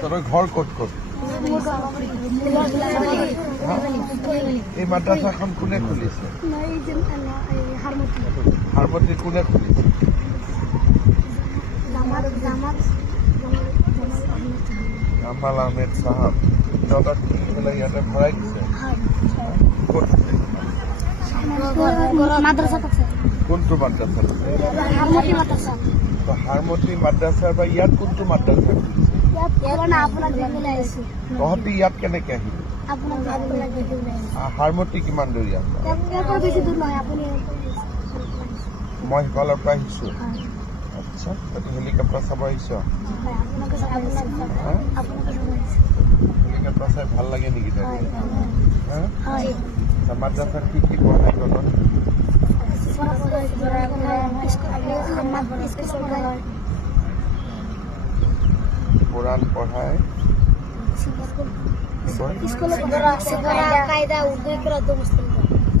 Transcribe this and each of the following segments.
তোৰ ঘৰ ক'ত ক'ত? এই মাদ্ৰাছাখন কোনে খুলিছে? হাৰমতি কোনে খুলিছে? জামাল আহমেদ চাহাব। তহঁতক কিনি পেলাই ইয়াতে ভৰাই দিছে? ক'ত আছে? কোনটো মাদ্ৰাছা? হাৰমতি মাদ্ৰাছাৰ বা ইয়াত কোনটো মাদ্ৰাছা খুলিছে? তহঁতি ইয়াত কেনেকে আহিলি? হাৰমতি কিমান দূৰ ইয়াত? মই সিফালৰ পৰা আহিছো। আচ্ছা, তই হেলিকপ্টাৰ চাব আহিছ? হেলিকপ্টাৰ চাই ভাল লাগে নেকি? মাদ্ৰাছাত কি কি পঢ়াই তহঁতক? কোৰআন পড়ায়,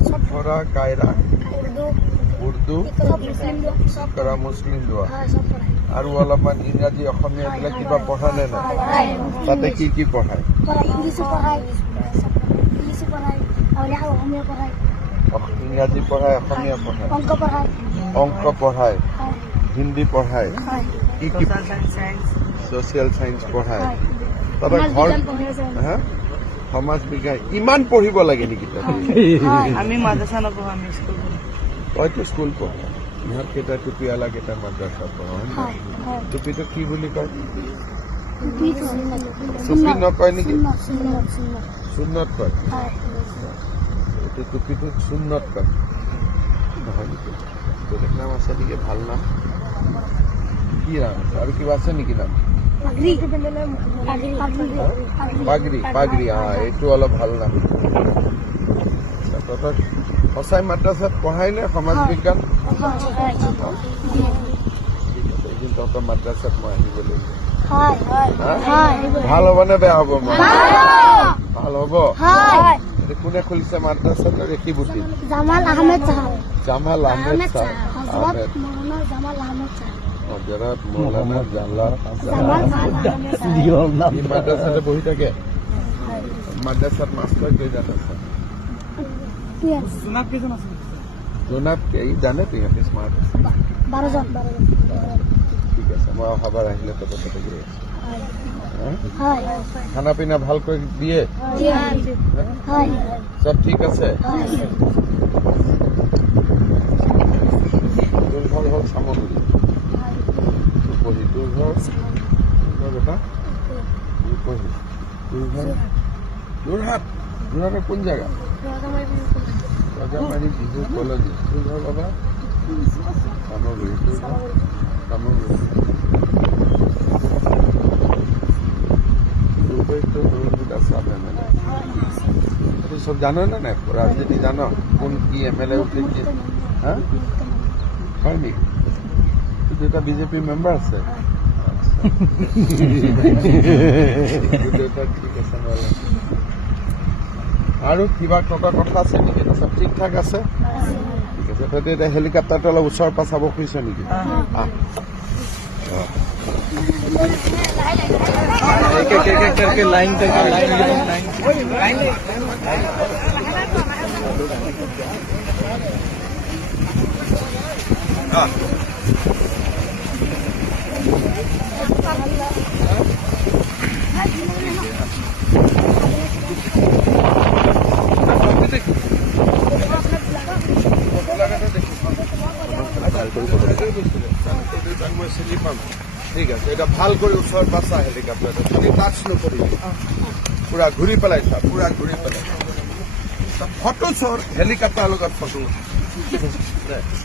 সফৰা কায়দা উৰ্দু কৰা মুসলিম দোয়া আৰু অলপমান ইংৰাজী অসমীয়া বিলাক কিবা পঢ়া নে নাই? তাতে কি কি পঢ়ায়? ইংৰাজী পঢ়ায়, অসমীয়া পঢ়ায়, অংক পঢ়ায়, হিন্দী পঢ়ায়, কি কি সোশিয়াল সায়েন্স পঢ়ায়? তহঁতৰ ঘৰ সমাজ বিজ্ঞান ইমান পঢ়িব লাগে নেকি? আমি মাদ্ৰাছা নপঢ়ো, আমি স্কুল পঢ়ো। তইতো স্কুল পঢ়, ইহঁত কেইটা টুপিৱালা কেইটা মাদ্ৰাছা পঢ়। টুপিটো কি বুলি কয়? টুপি নকয় নেকি? সুন্নত কয়। এইটো টুপিটো সুন্নত কয় নহয় নেকি? বেলেগ নাম আছে নেকি? ভাল নাম কি নাম আছে? আৰু কিবা আছে নেকি নাম? পাগৰি। পাগৰি, এইটো অলপ ভাল নাম। তহঁতক সঁচাই মাদ্ৰাছাত পঢ়াই নে সমাজ বিজ্ঞান? এদিন তহঁতৰ মাদ্ৰাছাত মই আহিব লাগিব। ভাল হ'ব নে বেয়া হ'ব? ভাল হ'ব। কোনে খুলিছে মাদ্ৰাছাত? ৰেখিবুটি জামাল আহমেদ চাহাব। হজৰত মৌলানা মাদ্ৰাছাতে বহি থাকে। মাদ্ৰাছাত মাষ্টৰ কেইজন আছে? জোনাব জানে সিহঁতে স্মাৰ্ট আছে। ঠিক আছে, মই অহাবাৰ আহিলে তহঁতৰ তাতে গৈ আছো। খানা পিনা ভালকৈ দিয়ে? চব ঠিক আছে? তোৰ ঘৰ হ'ল চামগুৰি, ৰূপহী। তোৰ ঘৰ বেটা ৰূপহী। তোৰ ঘৰ যোৰহাট। যোৰহাটৰ কোন জেগা? ৰজামাৰী বিহু কলনী। তোৰ ঘৰ বাবা? চামগুৰি। তোৰ ঘৰ চামগুৰি। ৰূপহীতো দুটা চাব MLA। তই চব জান নে নাই? ৰাজনীতি জান? কোন কি MLA উঠে কি? হয় নেকি? তোৰ দেউতা বিজেপি মেম্বাৰ আছে? ঠিক আছে নহ'লে। আৰু কিবা কথা আছে নেকি? চব ঠিক ঠাক আছে? ঠিক আছে। তই এতিয়া হেলিকপ্টাৰটো অলপ ওচৰৰ পৰা চাব খুজিছ নেকি? মই চিনি পাম। ঠিক আছে, এটা ভাল কৰি ওচৰত বাছা হেলিকপ্টাৰটো। তুমি টাচ নকৰিবি, পুৰা ঘূৰি পেলাই চা, পুৰা ঘূৰি পেলাই ফটো চৰ। হেলিকপ্টাৰৰ লগত ফটো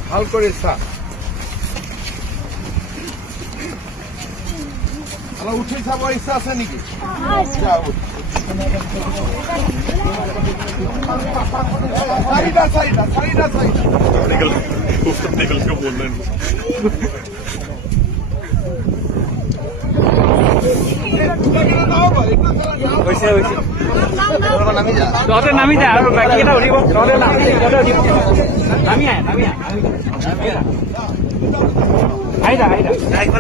ভাল কৰি চা। অলপ উঠি চাব ইচ্ছা আছে নেকি? চাৰিটা তহঁতে নামি যা আৰু বাকীকেইটা উঠিব। তহঁতে নামি আহ। আহি যা।